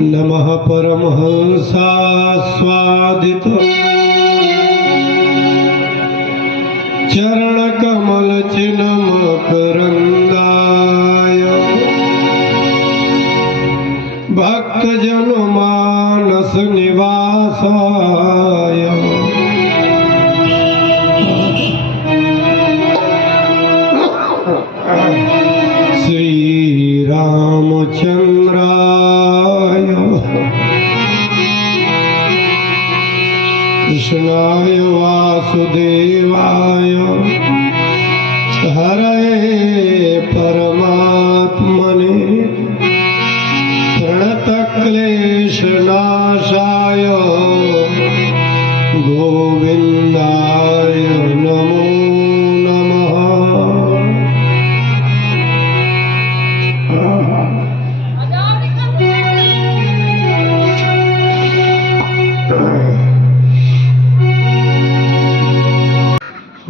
नमः परमहंसास्वादित चरणकमल चिन्मकरन्दाय भक्तजन मानस निवासाय श्री रामचंद्राय कृष्णाय वासुदेवाय हरे परमात्मने प्रणतक्लेशनाशाय गोविन्दाय नमो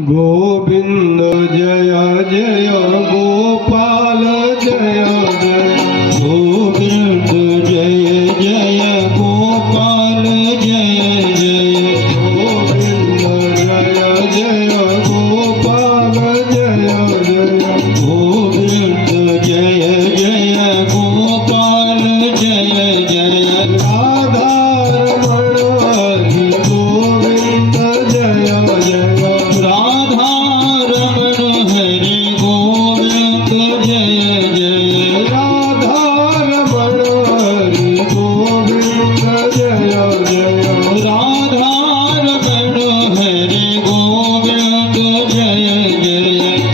गोविंद जय जय गोपाल जय जय गोविंद जय जय गोपाल जय जय गोविंद जय जय गोपाल जय जय गोविंद जय जय गोपाल जय जय राधा रमण हरि गोविंद जय जय राधा रमण हरि गोविंद जय जय राधा रमण हरि गोविंद जय जय राधा रमण हरि गोविंद जय जय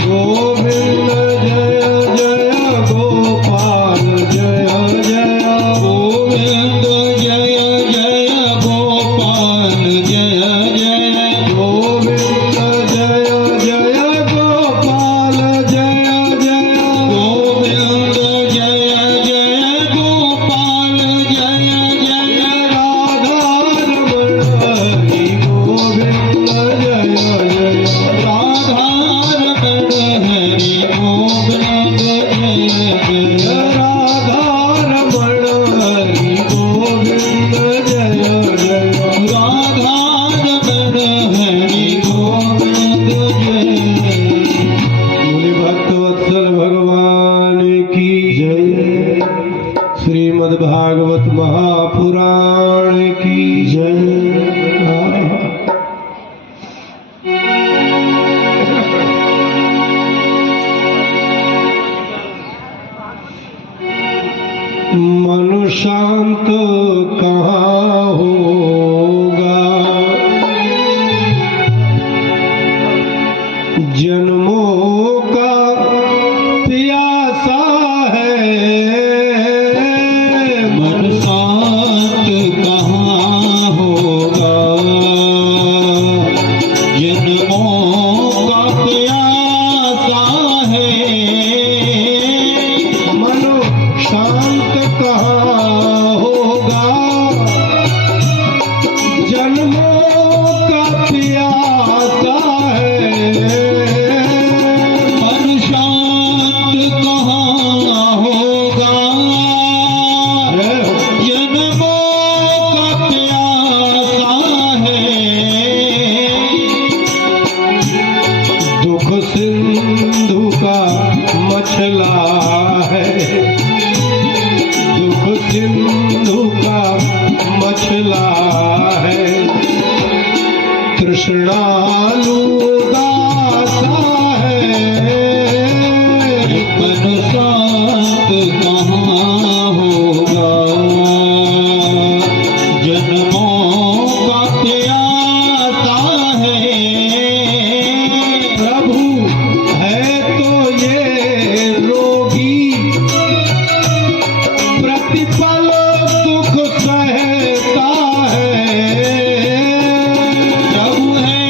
गोविंद जय जय गोपाल जय जय गोविंद जय जय गोपाल जय जय गोविंद जय जय गोपाल जय जय गोविंद जय जय गोपाल जय जय राधा रमण हरि गोविंद जय जय राधा रमण हरि गोविंद जय जय राधा रमण हरि गोविंद जय जय राधा रमण हरि गोविंद जय बोले भक्तवत्सल भगवान की जय। श्रीमद्भागवत महापुराण की जय। मनु शांत कहाँ होगा, जन्मों का प्यासा है। मन शांत कहाँ होगा, जन्मों का प्यासा है। मनो शांत कहाँ होगा, जन्मों का प्यासा है। मन शांत कहाँ होगा, जन्मों का प्यासा है। दुख सिंधु का मछला है, दुख सिंधु का मछला है। तृष्णालु दासा है, मन शांत कहाँ होगा, जन्मों का प्यासा है। प्रभु है तो ये रोगी, प्रतिपल दुख सहता है। प्रभु है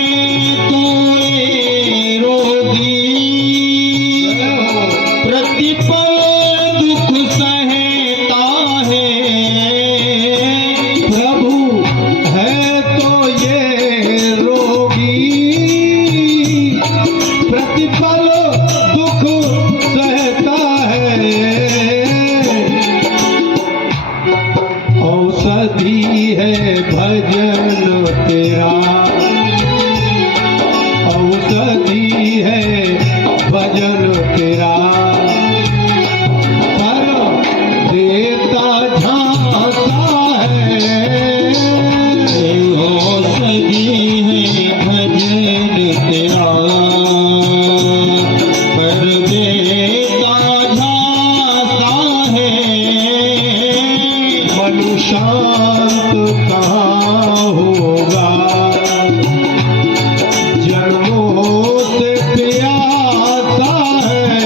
भजन तेरा औषधि है भजन तेरा पर देता झांसा है औषधि है भजन तेरा पर देता झांसा है मनु शांत कहाँ होगा जन्मों से प्यासा है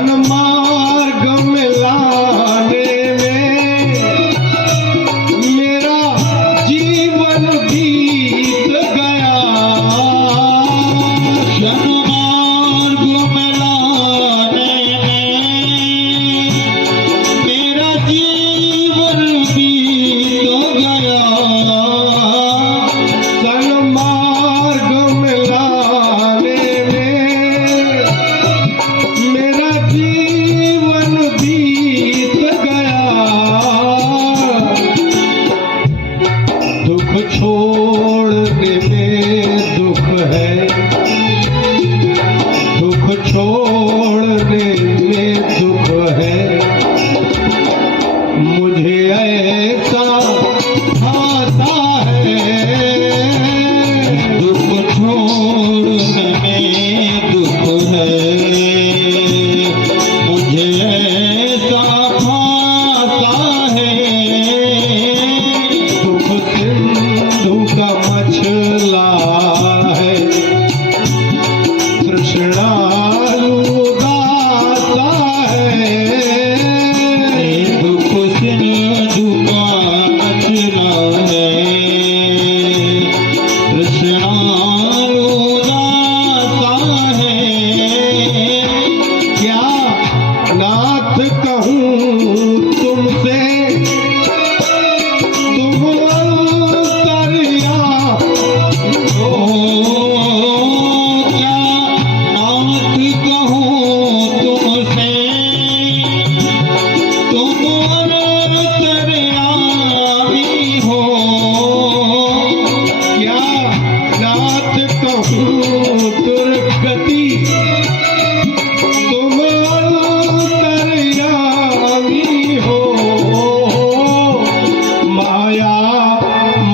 सन्मार्ग में लाने में मेरा जीवन बीत गया जन्मार्ग में लाने में मेरा जीवन बीत गया सन्मार्ग में लाने में मेरा जीवन बीत गया दुख छोड़ने में दुख है दुख छोड़ने में दुख है मुझे ऐसा आता है दुख छोड़ने में दुख है मुझे ऐसा भाता है दुख सिंधु का मछला है तृष्णालु दाता है दुख सिंधु का मचला है कृष्णानु दाता है क्या नाथ कहूँ तुमसे तुम अंतर्या ओ क्या नाथ कहूँ तुमसे तुम अंतर्यामी हो क्या नाथ कहूँ दुर्गति तुम अंतर्यामी हो माया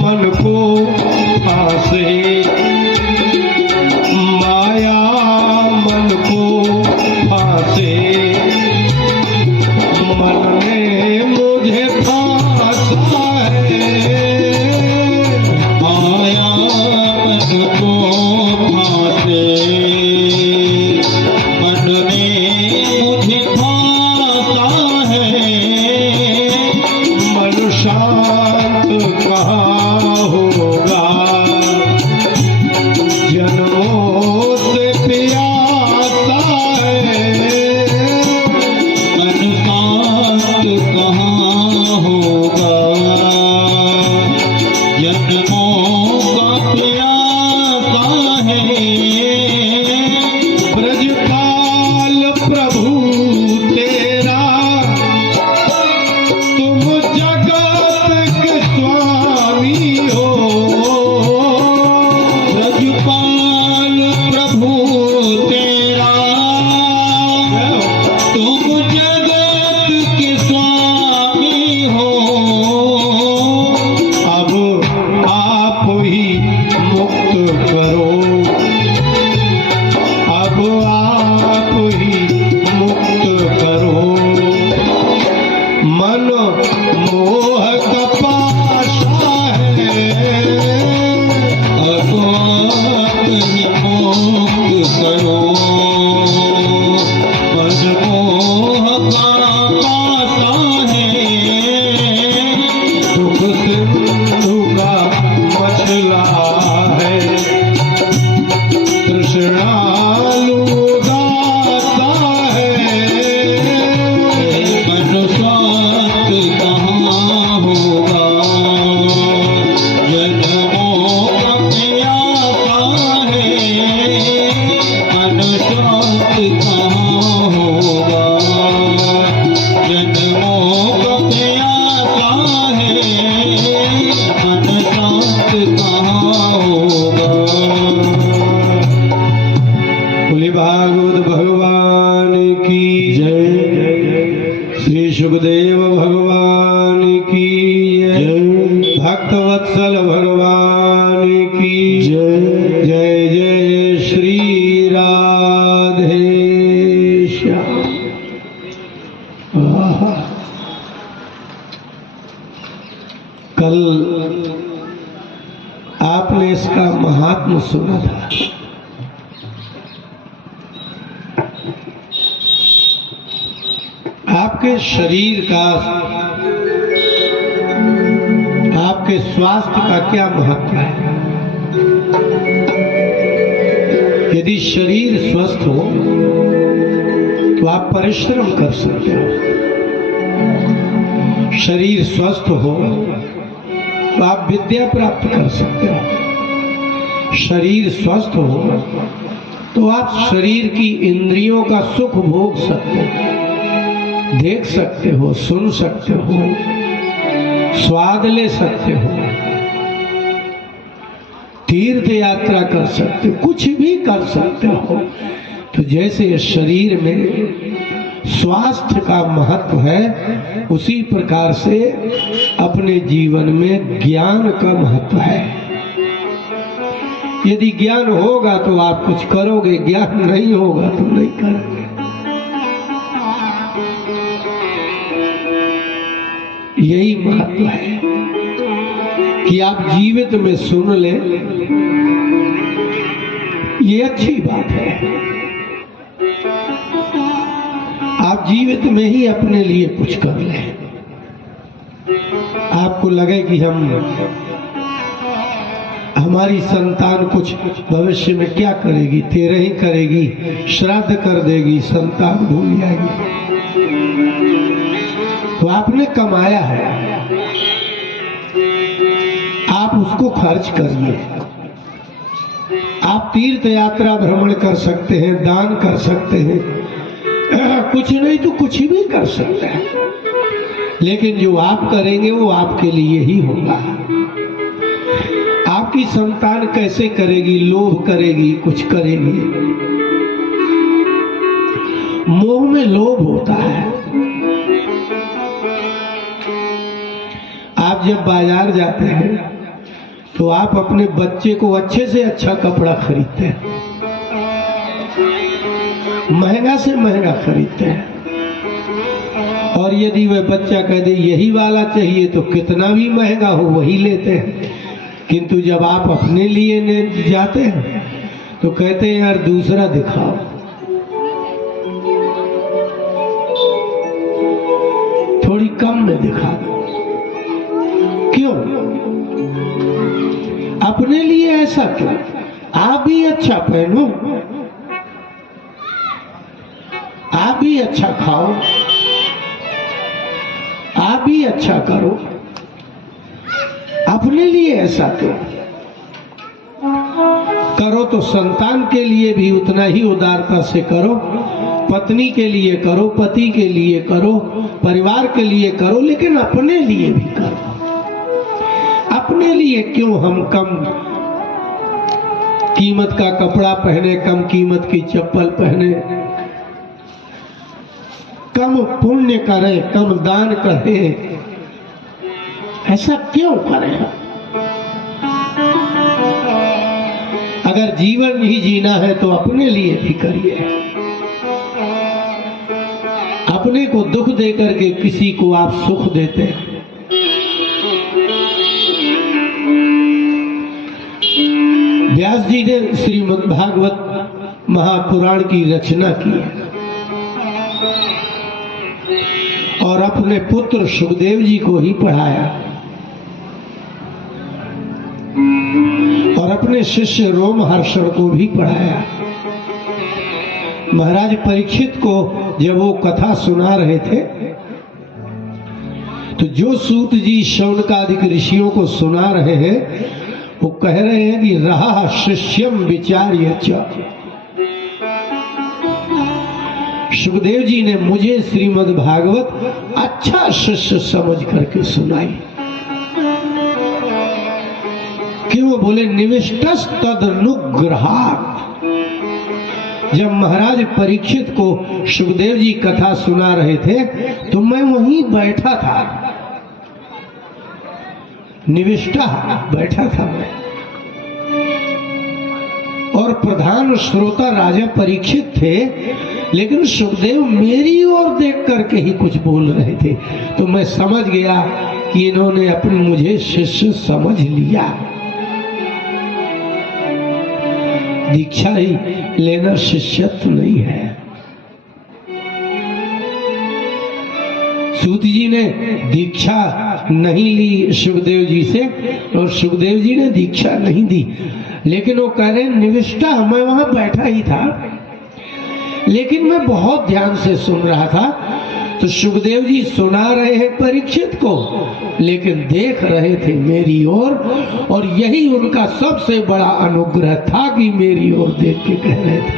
मन को फांसे माया मन को फांसे मन ने मुझे फांसा है माया मन को फांसे मन ने मुझे फांसा है मन शांत कहाँ होगा जन्मों से प्यासा है मन शांत कहाँ होगा जन्मों का प्यासा है ब्रजपाल प्रभु तेरा तुम जगत के स्वामी हो ब्रजपाल प्रभु तेरा तुम जगत के स्वामी हो अब आप ही मुक्त करो अब आप ही मुक्त करो मन मोह का पाशा है अब आप ही मुक्त करो मन कृष्णालु दाता है। अनुसात कहाँ होगा, जन्मों का प्यासा है। अनुसात कहाँ होगा, जन्मों का प्यासा है। अनुसात कहाँ होगा। बोले भागवत भगवान की जय। श्री सुखदेव भगवान की जय। भक्तवत्सल भगवान की जय। जय जय श्री राधे श्याम। आहा। कल आपने इसका महात्म सुना था। आपके शरीर का, आपके स्वास्थ्य का क्या महत्व है। यदि शरीर स्वस्थ हो तो आप परिश्रम कर सकते हो। शरीर स्वस्थ हो तो आप विद्या प्राप्त कर सकते हो। शरीर स्वस्थ हो तो आप शरीर की इंद्रियों का सुख भोग सकते हो, देख सकते हो, सुन सकते हो, स्वाद ले सकते हो, तीर्थ यात्रा कर सकते हो, कुछ भी कर सकते हो। तो जैसे शरीर में स्वास्थ्य का महत्व है, उसी प्रकार से अपने जीवन में ज्ञान का महत्व है। यदि ज्ञान होगा तो आप कुछ करोगे, ज्ञान नहीं होगा तो नहीं करोगे। यही महत्व है कि आप जीवित में सुन लें, ये अच्छी बात है। आप जीवित में ही अपने लिए कुछ कर लें। आपको लगे कि हमारी संतान कुछ भविष्य में क्या करेगी, 13 ही करेगी, श्राद्ध कर देगी, संतान भूल जाएगी। तो आपने कमाया है, आप उसको खर्च करिए। आप तीर्थ यात्रा भ्रमण कर सकते हैं, दान कर सकते हैं, कुछ नहीं तो कुछ भी कर सकते हैं। लेकिन जो आप करेंगे वो आपके लिए ही होगा। आपकी संतान कैसे करेगी? लोभ करेगी, कुछ करेगी। मोह में लोभ होता है। आप जब बाजार जाते हैं तो आप अपने बच्चे को अच्छे से अच्छा कपड़ा खरीदते हैं, महंगा से महंगा खरीदते हैं। और यदि वह बच्चा कह दे यही वाला चाहिए तो कितना भी महंगा हो वही लेते हैं। किंतु जब आप अपने लिए ले जाते हैं तो कहते हैं यार दूसरा दिखाओ। थोड़ी कम में दिखा दो। क्यों? अपने लिए ऐसा क्यों? आप भी अच्छा पहनो, आप भी अच्छा खाओ, आप भी अच्छा करो। अपने लिए ऐसा क्यों? करो तो संतान के लिए भी उतना ही उदारता से करो, पत्नी के लिए करो, पति के लिए करो, परिवार के लिए करो, लेकिन अपने लिए भी करो। अपने लिए क्यों हम कम कीमत का कपड़ा पहने, कम कीमत की चप्पल पहने, कम पुण्य करें, कम दान करें? ऐसा क्यों करें? अगर जीवन ही जीना है तो अपने लिए भी करिए। अपने को दुख देकर के किसी को आप सुख देते हैं। व्यास जी ने श्रीमद् भागवत महापुराण की रचना की है और अपने पुत्र सुखदेव जी को ही पढ़ाया और अपने शिष्य रोमहर्षण को भी पढ़ाया। महाराज परीक्षित को जब वो कथा सुना रहे थे तो जो सूत जी शौनकादिक ऋषियों को सुना रहे हैं वो कह रहे हैं कि रहा शिष्यम विचार्य च। सुखदेव जी ने मुझे श्रीमद् भागवत अच्छा शिष्य समझ करके सुनाई। क्यों? बोले निविष्टस तदनुग्रहात्। जब महाराज परीक्षित को सुखदेव जी कथा सुना रहे थे तो मैं वहीं बैठा था, निविष्टा बैठा था मैं, और प्रधान श्रोता राजा परीक्षित थे, लेकिन सुखदेव मेरी ओर देख करके ही कुछ बोल रहे थे। तो मैं समझ गया कि इन्होंने अपने मुझे शिष्य समझ लिया। दीक्षा ही लेना शिष्यत्व नहीं है। सूत जी ने दीक्षा नहीं ली सुखदेव जी से और सुखदेव जी ने दीक्षा नहीं दी, लेकिन वो कह रहे निविष्टा मैं वहां बैठा ही था, लेकिन मैं बहुत ध्यान से सुन रहा था। तो सुखदेव जी सुना रहे हैं परीक्षित को, लेकिन देख रहे थे मेरी ओर, और यही उनका सबसे बड़ा अनुग्रह था कि मेरी ओर देख के कह रहे थे।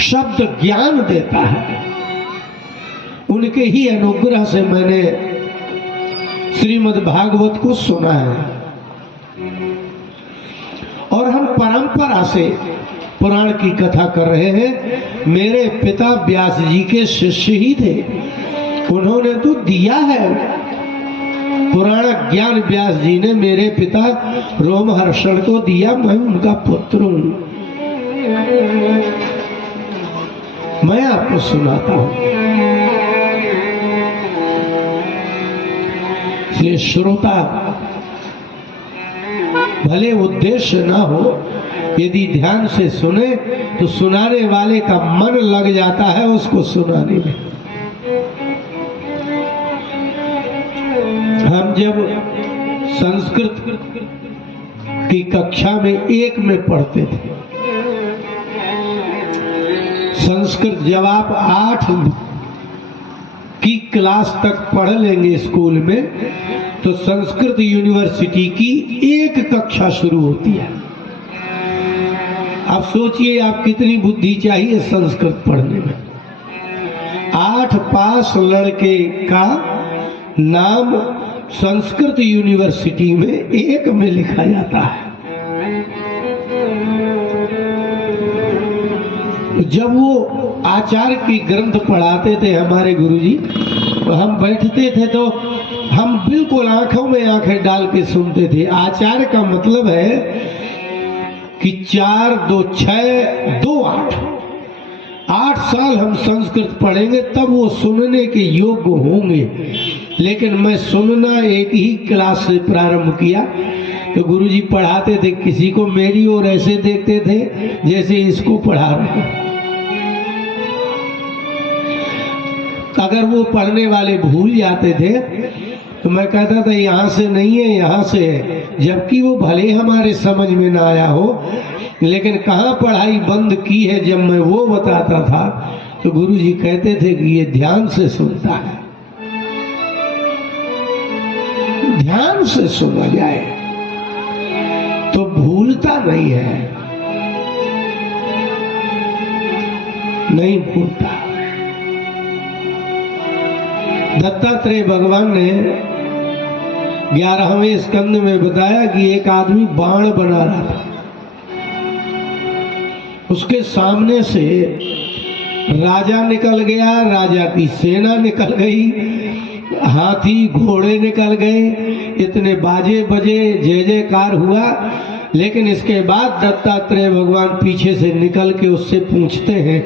शब्द ज्ञान देता है, उनके ही अनुग्रह से मैंने श्रीमद् भागवत को सुना है। और हम परंपरा से पुराण की कथा कर रहे हैं। मेरे पिता व्यास जी के शिष्य ही थे, उन्होंने तो दिया है पुराण ज्ञान। व्यास जी ने मेरे पिता रोमहर्षण को दिया, मैं उनका पुत्र हूं। मैं आपको सुनाता हूं, इसलिए श्रोता भले उद्देश्य ना हो, यदि ध्यान से सुने तो सुनाने वाले का मन लग जाता है उसको सुनाने में। हम जब संस्कृत की कक्षा में 1 में पढ़ते थे, संस्कृत जब आप 8 की क्लास तक पढ़ लेंगे स्कूल में तो संस्कृत यूनिवर्सिटी की 1 कक्षा शुरू होती है। अब सोचिए आप कितनी बुद्धि चाहिए संस्कृत पढ़ने में। 8 पास लड़के का नाम संस्कृत यूनिवर्सिटी में 1 में लिखा जाता है। जब वो आचार्य की ग्रंथ पढ़ाते थे हमारे गुरुजी, तो हम बैठते थे तो हम बिल्कुल आंखों में आंखें डाल के सुनते थे। आचार्य का मतलब है कि 4 2 6 2 8 8 साल हम संस्कृत पढ़ेंगे तब वो सुनने के योग्य होंगे। लेकिन मैं सुनना एक ही क्लास से प्रारंभ किया। तो गुरुजी पढ़ाते थे, किसी को मेरी ओर ऐसे देखते थे जैसे इसको पढ़ा रहे हैं। अगर वो पढ़ने वाले भूल जाते थे तो मैं कहता था यहाँ से नहीं है, यहाँ से है, जबकि वो भले हमारे समझ में ना आया हो। लेकिन कहाँ पढ़ाई बंद की है जब मैं वो बताता था तो गुरुजी कहते थे कि ये ध्यान से सुनता है, ध्यान से सुना जाए तो भूलता नहीं है, नहीं भूलता। दत्तात्रेय भगवान ने 11वें स्कंद में बताया कि एक आदमी बाण बना रहा था, उसके सामने से राजा निकल गया, राजा की सेना निकल गई, हाथी घोड़े निकल गए, इतने बाजे बजे, जय जयकार हुआ। लेकिन इसके बाद दत्तात्रेय भगवान पीछे से निकल के उससे पूछते हैं,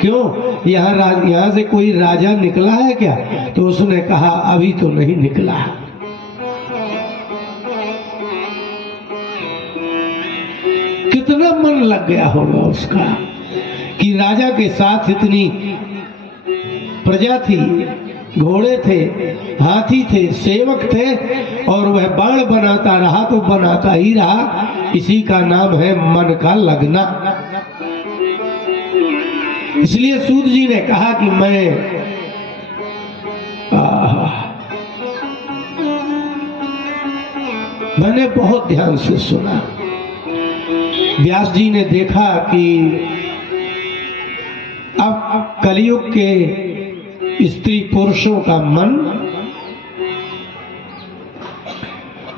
क्यों यहाँ से कोई राजा निकला है क्या? तो उसने कहा अभी तो नहीं निकला। कितना मन लग गया होगा उसका कि राजा के साथ इतनी प्रजा थी, घोड़े थे, हाथी थे, सेवक थे, और वह बाण बनाता रहा तो बनाता ही रहा। इसी का नाम है मन का लगना। इसलिए सूत जी ने कहा कि मैंने बहुत ध्यान से सुना। व्यास जी ने देखा कि अब कलयुग के स्त्री पुरुषों का मन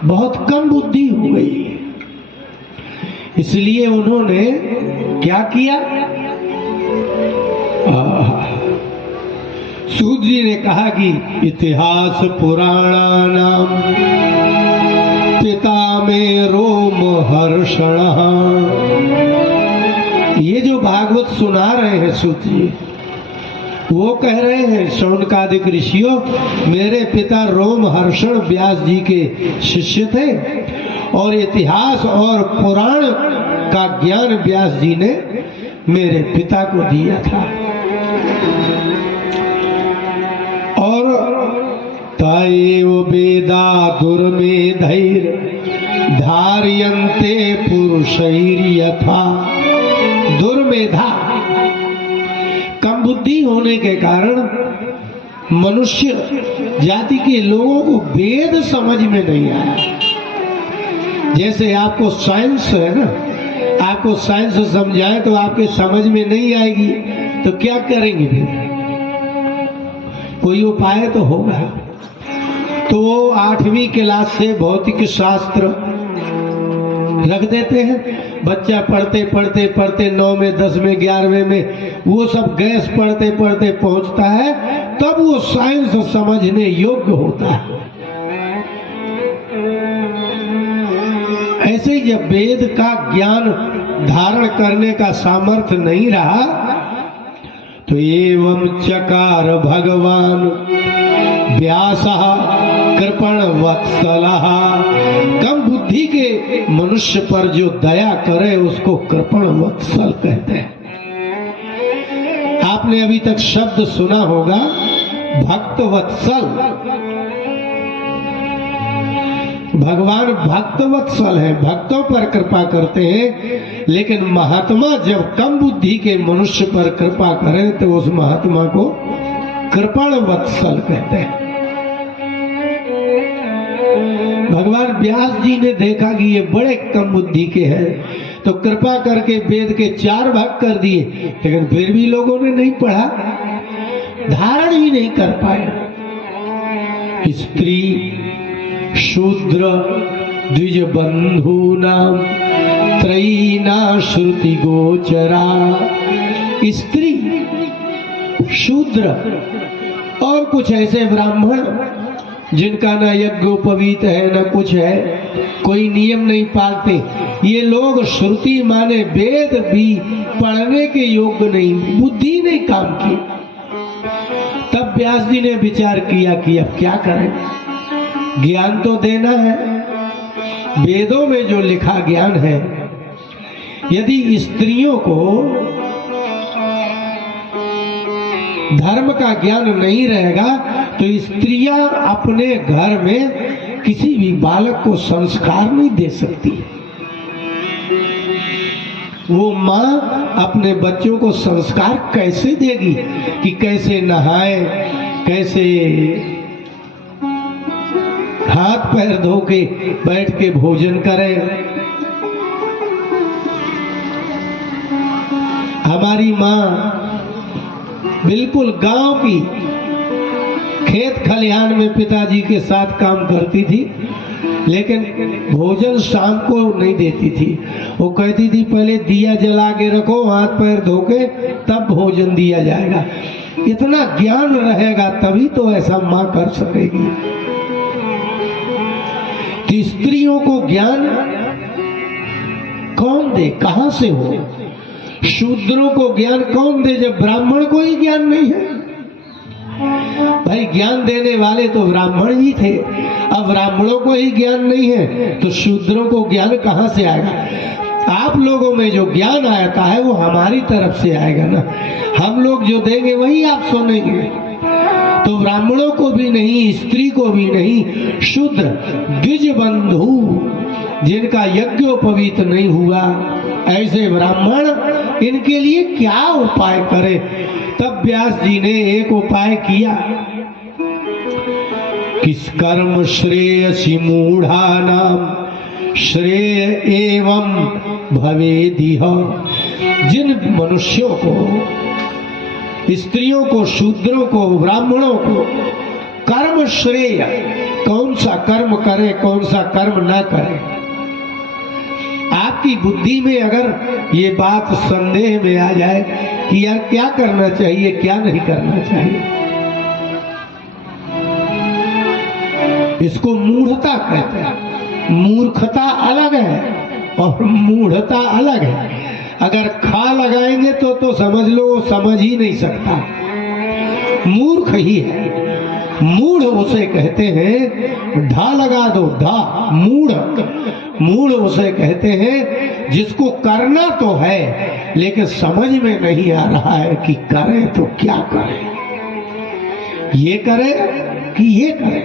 बहुत कम बुद्धि हो गई। इसलिए उन्होंने क्या किया? सूत जी ने कहा कि इतिहास पुराणानाम पिता में रोम हर्षण। ये जो भागवत सुना रहे हैं सूत जी, वो कह रहे हैं शौनकादिक ऋषियों, मेरे पिता रोम हर्षण व्यास जी के शिष्य थे और इतिहास और पुराण का ज्ञान व्यास जी ने मेरे पिता को दिया था। और तएव वेदा दुर्मेधैर धार्यन्ते पुरुषैर्यथा। दुर्मेधा, कम बुद्धि होने के कारण मनुष्य जाति के लोगों को वेद समझ में नहीं आया। जैसे आपको साइंस है ना, आपको साइंस समझाए तो आपके समझ में नहीं आएगी तो क्या करेंगे? फिर कोई उपाय तो होगा। तो वो 8वीं क्लास से भौतिक शास्त्र रख देते हैं। बच्चा पढ़ते पढ़ते पढ़ते 9 में 10 में 11वें में वो सब गैस पढ़ते पढ़ते पहुंचता है, तब वो साइंस समझने योग्य होता है। ऐसे ही जब वेद का ज्ञान धारण करने का सामर्थ्य नहीं रहा तो एवं चकार भगवान व्यासः कृपण वत्सलः। कम बुद्धि के मनुष्य पर जो दया करे उसको कृपण वत्सल कहते हैं। आपने अभी तक शब्द सुना होगा भक्त वत्सल। भगवान भक्त वत्सल है, भक्तों पर कृपा करते हैं। लेकिन महात्मा जब कम बुद्धि के मनुष्य पर कृपा करें तो उस महात्मा को कृपण वत्सल कहते हैं। भगवान व्यास जी ने देखा कि ये बड़े कम बुद्धि के हैं तो कृपा करके वेद के 4 भाग कर दिए, लेकिन फिर भी लोगों ने नहीं पढ़ा, धारण ही नहीं कर पाया। स्त्री शूद्र द्विज बंधूनाम त्रयीना श्रुति गोचरा। स्त्री शूद्र और कुछ ऐसे ब्राह्मण जिनका ना यज्ञोपवीत है ना कुछ है, कोई नियम नहीं पालते, ये लोग श्रुति माने वेद भी पढ़ने के योग्य नहीं, बुद्धि नहीं काम की। तब व्यास जी ने विचार किया कि अब क्या करें, ज्ञान तो देना है। वेदों में जो लिखा ज्ञान है, यदि स्त्रियों को धर्म का ज्ञान नहीं रहेगा तो स्त्रियां अपने घर में किसी भी बालक को संस्कार नहीं दे सकती। वो माँ अपने बच्चों को संस्कार कैसे देगी कि कैसे नहाए, कैसे हाथ पैर धो के बैठ के भोजन करें। हमारी माँ बिल्कुल गांव की खेत खलिहान में पिताजी के साथ काम करती थी, लेकिन भोजन शाम को नहीं देती थी। वो कहती थी पहले दिया जला के रखो, हाथ पैर धो के तब भोजन दिया जाएगा। इतना ज्ञान रहेगा तभी तो ऐसा माँ कर सकेगी। कि स्त्रियों को ज्ञान कौन दे, कहां से हो? शूद्रों को ज्ञान कौन दे जब ब्राह्मण को ही ज्ञान नहीं है? भाई ज्ञान देने वाले तो ब्राह्मण ही थे, अब ब्राह्मणों को ही ज्ञान नहीं है तो शूद्रों को ज्ञान कहां से आएगा? आप लोगों में जो ज्ञान आता है वो हमारी तरफ से आएगा ना, हम लोग जो देंगे वही आप सुनेंगे। तो ब्राह्मणों को भी नहीं, स्त्री को भी नहीं, शूद्र द्विज बंधु जिनका यज्ञोपवीत नहीं हुआ, ऐसे ब्राह्मण, इनके लिए क्या उपाय करे। तब व्यास जी ने एक उपाय किया। किस कर्म श्रेयसी मूढ़ा नाम श्रेय एवं भवेदिह। जिन मनुष्यों को, स्त्रियों को, शूद्रों को, ब्राह्मणों को कर्म श्रेय, कौन सा कर्म करे कौन सा कर्म ना करे, आपकी बुद्धि में अगर ये बात संदेह में आ जाए कि यार क्या करना चाहिए क्या नहीं करना चाहिए, इसको मूढ़ता कहते हैं। मूर्खता अलग है और मूढ़ता अलग है। अगर खा लगाएंगे तो समझ लो वो समझ ही नहीं सकता, मूर्ख ही है। मूढ़ उसे कहते हैं, ढा लगा दो, ढा, मूढ़। मूढ़ उसे कहते हैं जिसको करना तो है लेकिन समझ में नहीं आ रहा है कि करे तो क्या करे, ये करे कि ये करे।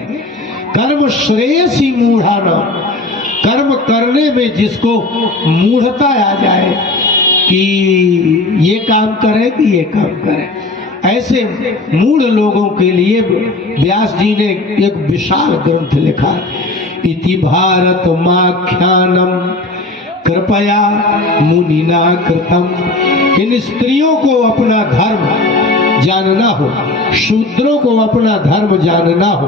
कर्म श्रेयसी मूढ़ा नाम, कर्म करने में जिसको मूढ़ता आ जाए कि ये काम करे कि ये काम करे, ऐसे मूढ़ लोगों के लिए व्यास जी ने एक विशाल ग्रंथ लिखा, इति भारत माख्यानम कृपया मुनिना कृतम। इन स्त्रियों को अपना धर्म जानना हो, शूद्रों को अपना धर्म जानना हो,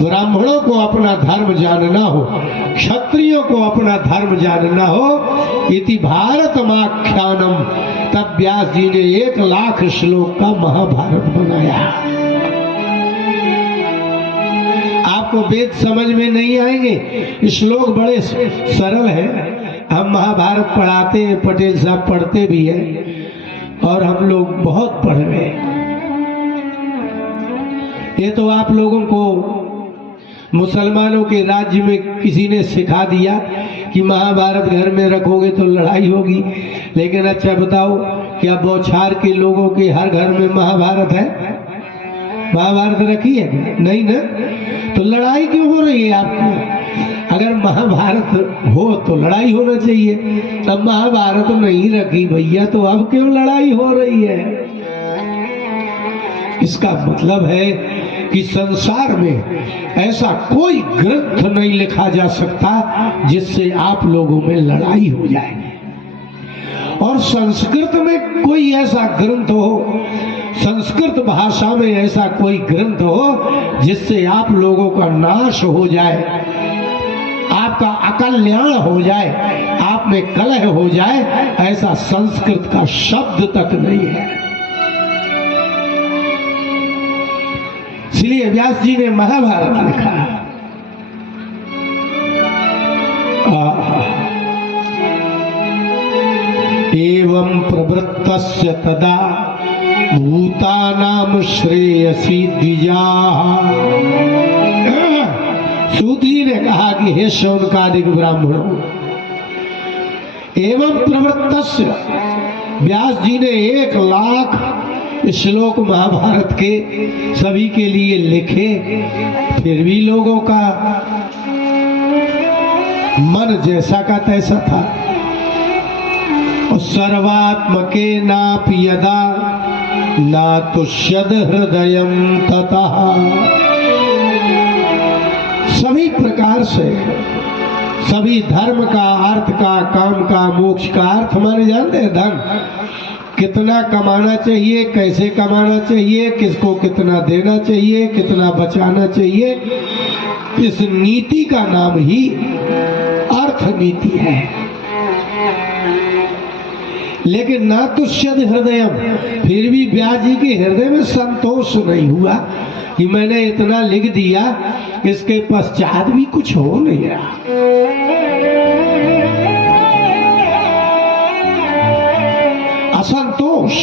ब्राह्मणों को अपना धर्म जानना हो, क्षत्रियों को अपना धर्म जानना हो, इति भारतमाख्यानम। तब व्यास जी ने 1,00,000 श्लोक का महाभारत बनाया। आपको वेद समझ में नहीं आएंगे, श्लोक बड़े सरल है। हम महाभारत पढ़ाते हैं, पटेल साहब पढ़ते भी हैं और हम लोग बहुत पढ़ रहे हैं। ये तो आप लोगों को मुसलमानों के राज्य में किसी ने सिखा दिया कि महाभारत घर में रखोगे तो लड़ाई होगी, लेकिन अच्छा बताओ क्या बौछार के लोगों के हर घर में महाभारत है? महाभारत रखी है क्या? नहीं ना, तो लड़ाई क्यों हो रही है आपको? अगर महाभारत हो तो लड़ाई होना चाहिए, अब महाभारत नहीं रखी भैया तो अब क्यों लड़ाई हो रही है? इसका मतलब है कि संसार में ऐसा कोई ग्रंथ नहीं लिखा जा सकता जिससे आप लोगों में लड़ाई हो जाए, और संस्कृत में कोई ऐसा ग्रंथ हो, संस्कृत भाषा में ऐसा कोई ग्रंथ हो जिससे आप लोगों का नाश हो जाए, आपका अकल्याण हो जाए, आप में कलह हो जाए, ऐसा संस्कृत का शब्द तक नहीं है। इसलिए व्यास जी ने महाभारत लिखा। एवं प्रवृत्तस्य तदा भूतानां श्रेयसी द्विजाः। सूत जी ने कहा कि हे शौनकादिक ब्राह्मणों, एवं प्रवृत्तस्य, व्यास जी ने 1,00,000 श्लोक महाभारत के सभी के लिए लिखे, फिर भी लोगों का मन जैसा का तैसा था। और सर्वात्मके नापि यदा ना तुष्यद हृदयम ततः। सभी प्रकार से सभी धर्म का, अर्थ का, काम का, मोक्ष का, अर्थ माने जानते हैं धन, कितना कमाना चाहिए, कैसे कमाना चाहिए, किसको कितना देना चाहिए, कितना बचाना चाहिए, इस नीति का नाम ही अर्थ नीति है। लेकिन ना तुष्यद हृदयम, फिर भी व्यास जी के हृदय में संतोष नहीं हुआ कि मैंने इतना लिख दिया, इसके पश्चात भी कुछ हो नहीं रहा। असंतोष,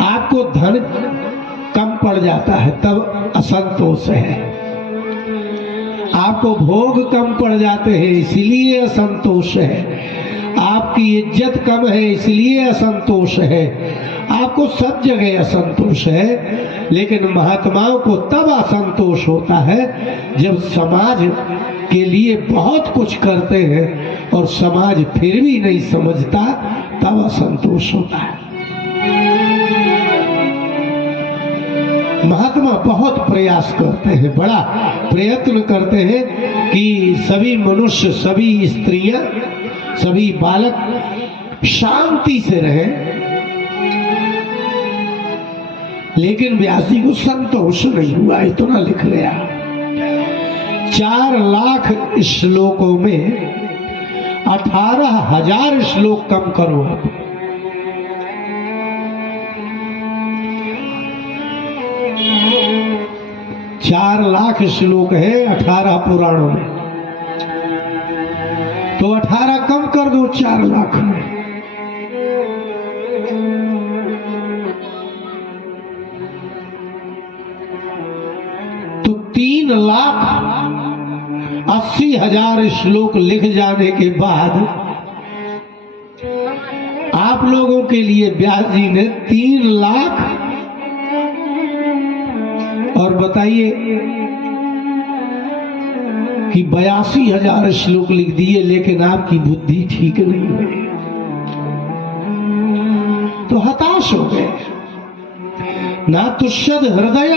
आपको धन कम पड़ जाता है तब असंतोष है, आपको भोग कम पड़ जाते हैं इसीलिए असंतोष है, आपकी इज्जत कम है इसलिए असंतोष है, आपको सब जगह असंतोष है। लेकिन महात्माओं को तब असंतोष होता है जब समाज के लिए बहुत कुछ करते हैं और समाज फिर भी नहीं समझता, तब असंतोष होता है। महात्मा बहुत प्रयास करते हैं, बड़ा प्रयत्न करते हैं कि सभी मनुष्य, सभी स्त्रियां, सभी बालक शांति से रहें। लेकिन व्यास जी को संतोष नहीं हुआ, इतना लिख गया। 4 लाख श्लोकों में 18,000 श्लोक कम करो आप। चार लाख श्लोक है 18 पुराणों में, तो 18 कम कर दो 4 लाख में। तो 3,80,000 श्लोक लिख जाने के बाद आप लोगों के लिए व्यास जी ने 3 लाख और बताइए कि 82,000 श्लोक लिख दिए, लेकिन आपकी बुद्धि ठीक नहीं हुई, तो हताश हो गए। ना तुष्यद हृदय,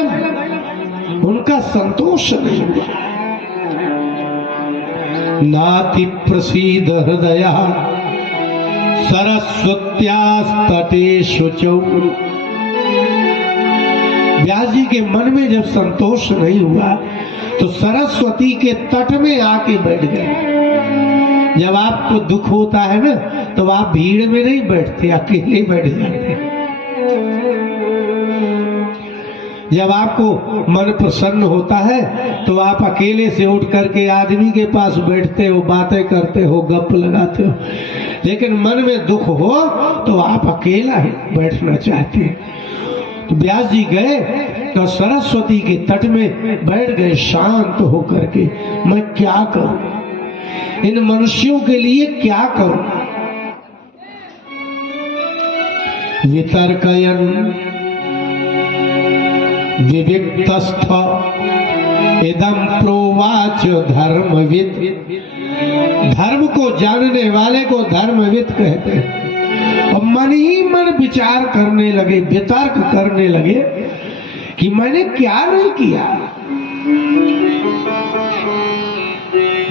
उनका संतोष नहीं हुआ। नाति प्रसीद हृदय सरस्वत्यास्तटे शुचौ। व्यास जी के मन में जब संतोष नहीं हुआ तो सरस्वती के तट में आके बैठ गए। जब आपको दुख होता है ना, तो आप भीड़ में नहीं बैठते, अकेले बैठ जाते। जब आपको मन प्रसन्न होता है तो आप अकेले से उठ करके आदमी के पास बैठते हो, बातें करते हो, गप लगाते हो। लेकिन मन में दुख हो तो आप अकेला ही बैठना चाहते हैं। तो व्यास जी गए तो सरस्वती के तट में बैठ गए शांत होकर के। मैं क्या करूं, इन मनुष्यों के लिए क्या करूं? वितर्कयन विविक्तस्थ इदं प्रोवाच धर्मविद। धर्म को जानने वाले को धर्मविद कहते हैं। और मन ही मन विचार करने लगे, वितर्क करने लगे कि मैंने क्या नहीं किया।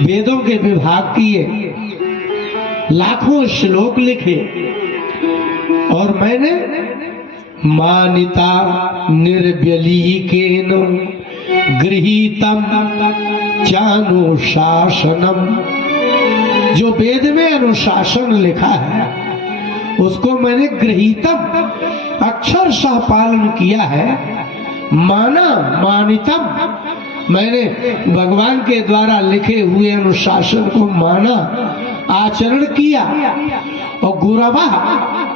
वेदों के विभाग किए, लाखों श्लोक लिखे, और मैंने मानिता निर्व्यलीकेन गृहीतम चानुशासनम। जो वेद में अनुशासन लिखा है उसको मैंने गृहीतम अक्षरशः पालन किया है। माना मानितम, मैंने भगवान के द्वारा लिखे हुए अनुशासन को माना, आचरण किया। और गुरवा,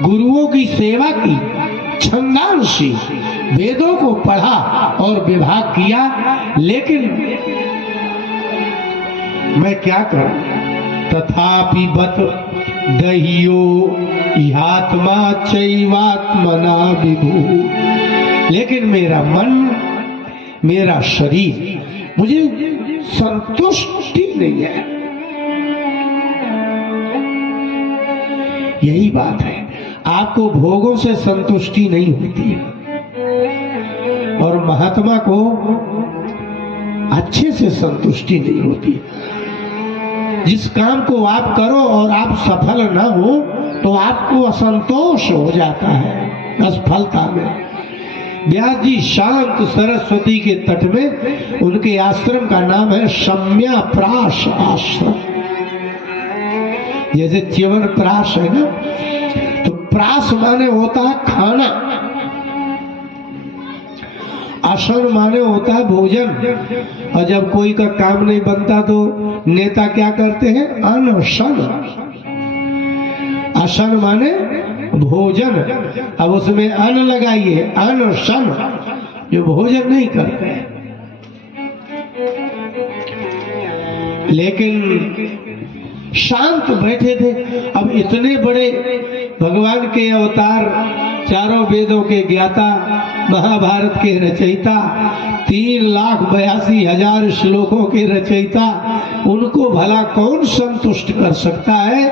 गुरुओं की सेवा की, छंदांशी, वेदों को पढ़ा और विभाग किया। लेकिन मैं क्या करूं? तथापि बत दह्यो इहात्मा चैवात्मना विभु। लेकिन मेरा मन, मेरा शरीर मुझे संतुष्टि नहीं है। यही बात है, आपको भोगों से संतुष्टि नहीं होती है और महात्मा को अच्छे से संतुष्टि नहीं होती। जिस काम को आप करो और आप सफल ना हो तो आपको असंतोष हो जाता है असफलता में। व्यास जी शांत सरस्वती के तट में, उनके आश्रम का नाम है शम्या प्राश आश्रम। जैसे च्यवन प्राश है ना, तो प्राश माने होता है खाना, आसन माने होता है भोजन। और जब कोई का काम नहीं बनता तो नेता क्या करते हैं? अनशन। आसन माने भोजन, अब उसमें अन्न लगाइए, अनशन, जो भोजन नहीं करते। लेकिन शांत बैठे थे। अब इतने बड़े भगवान के अवतार, चारों वेदों के ज्ञाता, महाभारत के रचयिता, 3,82,000 श्लोकों के रचयिता, उनको भला कौन संतुष्ट कर सकता है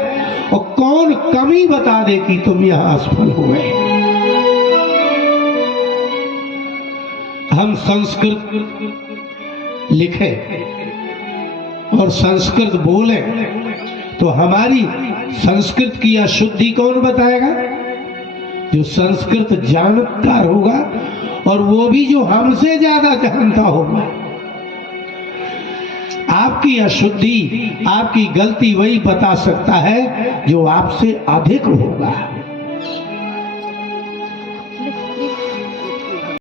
और कौन कमी बता दे कि तुम यहां असफल हुए। हम संस्कृत लिखे और संस्कृत बोले तो हमारी संस्कृत की अशुद्धि कौन बताएगा? जो संस्कृत जानकार होगा, और वो भी जो हमसे ज्यादा जानता होगा। आपकी अशुद्धि, आपकी गलती वही बता सकता है जो आपसे अधिक होगा।